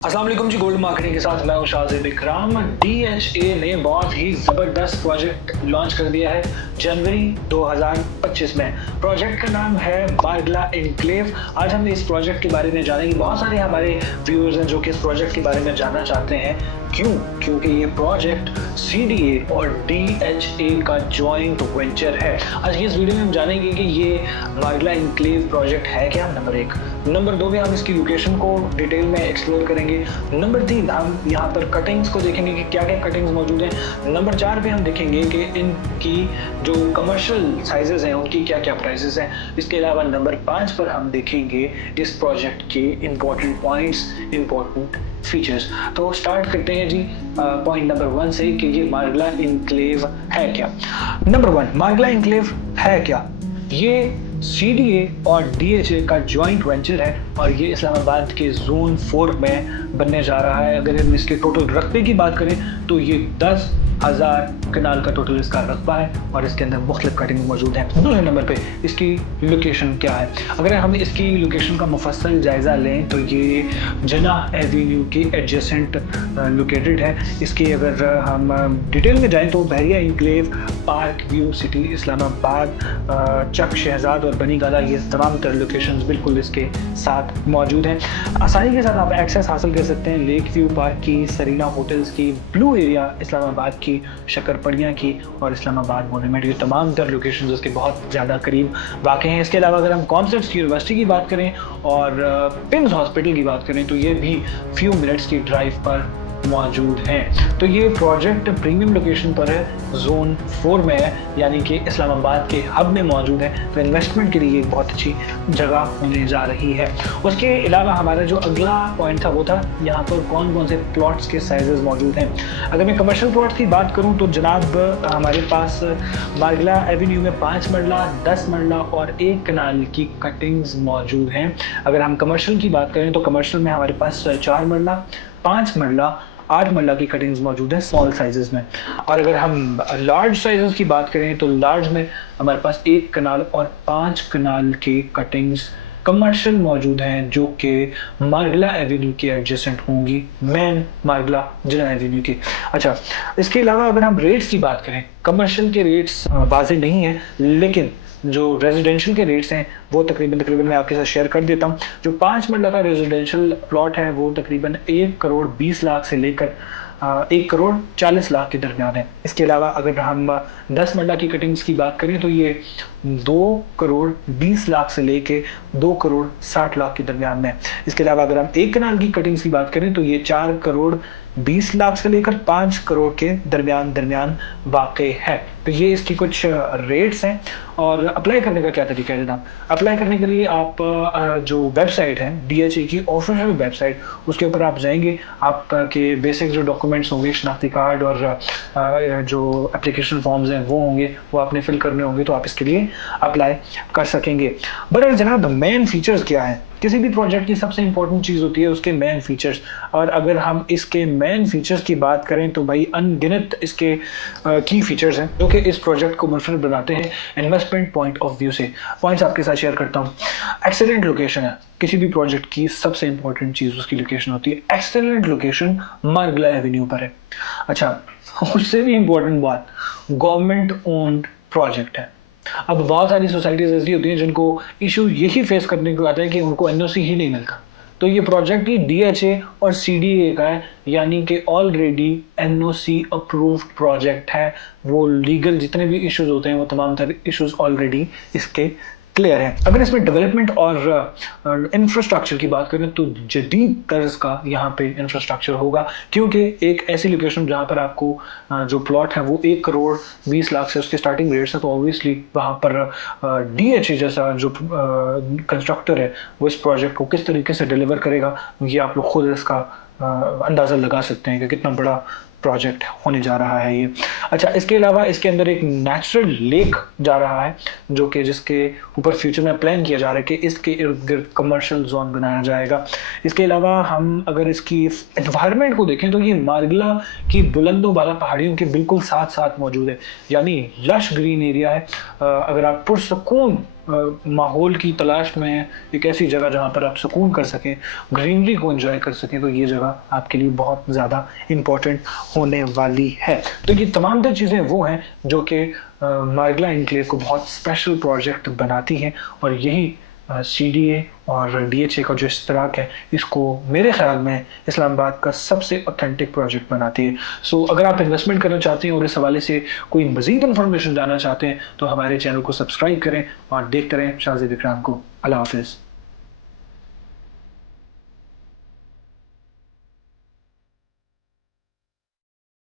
अस्सलाम वालेकुम जी। Gold marketing के साथ मैं हूं शाजिद इकराम। डीएचए ने बहुत ही ज़बरदस्त प्रोजेक्ट लॉन्च कर दिया है जनवरी 2025 में। प्रोजेक्ट का नाम है मारगला एन्क्लेव। आज हम इस प्रोजेक्ट के बारे में जानेंगे। बहुत सारे हमारे व्यूअर्स हैं जो कि इस प्रोजेक्ट के बारे में जानना चाहते हैं। क्यों? क्योंकि ये प्रोजेक्ट सीडीए और डीएचए का जॉइंट वेंचर है। आज की इस वीडियो में हम जानेंगे कि ये मारगला एन्क्लेव प्रोजेक्ट है क्या, नंबर 1। नंबर 2 में हम इसकी लोकेशन को डिटेल में एक्सप्लोर करेंगे। नंबर 3 हम यहाँ पर कटिंग्स को देखेंगे कि क्या क्या कटिंग्स मौजूद हैं। नंबर 4 पे हम देखेंगे कि इनकी जो कमर्शियल साइजेस हैं उनकी क्या क्या प्राइसेस हैं। इसके अलावा नंबर 5 पर हम देखेंगे इस प्रोजेक्ट के इंपॉर्टेंट पॉइंट्स, इंपॉर्टेंट फीचर्स। तो स्टार्ट करते हैं जी पॉइंट नंबर 1 से कि ये मारगला एन्क्लेव है क्या। नंबर 1, मारगला एन्क्लेव है क्या? ये सीडीए और डीएचए का जॉइंट वेंचर है और ये इस्लामाबाद के जोन 4 में बनने जा रहा है। अगर हम इसके टोटल रकबे की बात करें तो ये 10,000 कनाल का टोटल इसका रकबा है और इसके अंदर मुख्तलिफ कटिंग मौजूद हैं। दूसरे नंबर पे इसकी लोकेशन क्या है। अगर हम इसकी लोकेशन का मुफस्सल जायज़ा लें तो ये जिन्नाह एवेन्यू के एडजेसेंट लोकेटेड है। इसकी अगर हम डिटेल में जाएं तो Bahria enclave, park view city, Islamabad, Chak Shahzad और बनी गाला, ये तमाम तर लोकेशंस बिल्कुल इसके साथ मौजूद हैं। आसानी के साथ आप एक्सेस हासिल कर सकते हैं लेक व्यू पार्क की, सरीना होटल्स की, ब्लू एरिया इस्लामाबाद की, शक्करपड़ियाँ की और इस्लामाबाद मोनूमेंट, ये तमाम तर लोकेशंस उसके बहुत ज़्यादा करीब वाक़ हैं। इसके अलावा अगर हम कॉमर्स यूनिवर्सिटी की बात करें और पिम्स हॉस्पिटल की बात करें तो ये भी फ्यू मिनट्स की ड्राइव पर मौजूद हैं। तो ये प्रोजेक्ट प्रीमियम लोकेशन पर है, जोन 4 में है, यानी कि इस्लामाबाद के हब में मौजूद है। तो इन्वेस्टमेंट के लिए एक बहुत अच्छी जगह होने जा रही है। उसके अलावा हमारा जो अगला पॉइंट था वो था यहाँ पर कौन कौन से प्लॉट्स के साइजेस मौजूद हैं। अगर मैं कमर्शियल प्लॉट्स की बात करूँ तो जनाब हमारे पास मारगला एवेन्यू में 5 मरला, 10 मरला और 1 कनाल की कटिंग्स मौजूद हैं। अगर हम कमर्शियल की बात करें तो कमर्शियल में हमारे पास 4 मरला, 5 मरला, 8 मरला की कटिंग्स मौजूद हैं स्मॉल साइजेस में। और अगर हम लार्ज साइजेस की बात करें तो लार्ज में हमारे पास 1 कनाल और 5 कनाल की कटिंग्स कमर्शियल मौजूद हैं जो कि मारगला एवेन्यू के एडजेसेंट होंगी, मेन मारगला जिन्नाह एवेन्यू की। अच्छा, इसके अलावा अगर हम रेट्स की बात करें, कमर्शियल के रेट्स वाज़ेह नहीं हैं, लेकिन जो रेजिडेंशियल के रेट्स हैं वो तकरीबन मैं आपके साथ शेयर कर देता हूँ। जो 5 मरला का रेजिडेंशियल प्लॉट है वो तकरीबन 1 करोड़ 20 लाख से लेकर 1 करोड़ 40 लाख के दरमियान है। इसके अलावा अगर हम 10 मरला की कटिंग्स की बात करें तो ये 2 करोड़ 20 लाख से लेके 2 करोड़ 60 लाख के दरमियान में। इसके अलावा अगर हम 1 कनाल की कटिंग्स की बात करें तो ये 4 करोड़ 20 लाख से लेकर 5 करोड़ के दरमियान वाक़ई है। तो ये इसकी कुछ रेट्स हैं। और अप्लाई करने का क्या तरीका है जनाब? अप्लाई करने के लिए आप जो वेबसाइट है डीएचए की ऑफिशियल वेबसाइट, उसके ऊपर आप जाएंगे। आपके बेसिक जो डॉक्यूमेंट्स होंगे, शनाख्ती कार्ड और जो एप्लीकेशन फॉर्म्स हैं वो होंगे, वो आपने फिल करने होंगे, तो आप इसके लिए अप्लाई कर सकेंगे। बट जनाब मेन फीचर्स क्या है? किसी भी प्रोजेक्ट की सबसे इंपॉर्टेंट चीज़ होती है उसके मेन फीचर्स। और अगर हम इसके मेन फीचर्स की बात करें तो भाई अनगिनत इसके की फीचर्स हैं जो कि इस प्रोजेक्ट को मुनफरद बनाते हैं इन्वेस्टमेंट पॉइंट ऑफ व्यू से। पॉइंट्स आपके साथ शेयर करता हूँ। एक्सीलेंट लोकेशन है। किसी भी प्रोजेक्ट की सबसे इंपॉर्टेंट चीज़ उसकी लोकेशन होती है। एक्सीलेंट लोकेशन मारगला एवेन्यू पर है। अच्छा, उससे भी इंपॉर्टेंट बात, गवर्नमेंट ओन्ड प्रोजेक्ट है। अब बहुत सारी सोसाइटीज ऐसी होती हैं जिनको इशू यही फेस करने को आता है कि उनको एनओसी ही नहीं मिलता। तो ये प्रोजेक्ट ही डीएचए और सीडीए का है, यानी कि ऑलरेडी एनओसी अप्रूव्ड प्रोजेक्ट है। वो लीगल जितने भी इश्यूज होते हैं वो तमाम तरह इश्यूज ऑलरेडी इसके क्लियर है। अगर इसमें डेवलपमेंट और इंफ्रास्ट्रक्चर की बात करें तो जदीद तर्ज का यहाँ पे इंफ्रास्ट्रक्चर होगा, क्योंकि एक ऐसी लोकेशन जहाँ पर आपको जो प्लॉट है वो 1 करोड़ 20 लाख से उसके स्टार्टिंग रेट्स है, तो ऑब्वियसली वहाँ पर डीएचए जैसा जो कंस्ट्रक्टर है वो इस प्रोजेक्ट को किस तरीके से डिलीवर करेगा, ये आप लोग खुद इसका अंदाज़ा लगा सकते हैं कि कितना बड़ा प्रोजेक्ट होने जा रहा है ये। अच्छा, इसके अलावा इसके अंदर एक नेचुरल लेक जा रहा है जो कि जिसके ऊपर फ्यूचर में प्लान किया जा रहा है कि इसके इर्द गिर्द कमर्शियल जोन बनाया जाएगा। इसके अलावा हम अगर इसकी एनवायरनमेंट को देखें तो ये मारगला की बुलंदों वाला पहाड़ियों के बिल्कुल साथ साथ मौजूद है, यानी लश ग्रीन एरिया है। अगर आप पुरसकून माहौल की तलाश में हैं, एक ऐसी जगह जहाँ पर आप सुकून कर सकें, ग्रीनरी को एंजॉय कर सकें, तो ये जगह आपके लिए बहुत ज़्यादा इम्पोर्टेंट होने वाली है। तो ये तमाम तर चीज़ें वो हैं जो कि मार्गला एन्क्लेव को बहुत स्पेशल प्रोजेक्ट बनाती हैं, और यही CDA और DHA का जो इश्तराक है, इसको मेरे ख्याल में इस्लामाबाद का सबसे ऑथेंटिक प्रोजेक्ट बनाती है। सो अगर आप इन्वेस्टमेंट करना चाहते हैं और इस हवाले से कोई मज़ीद इन्फॉर्मेशन जानना चाहते हैं, तो हमारे चैनल को सब्सक्राइब करें और देखते रहें शाज़िब इकराम को। अल्लाह हाफ़िज़।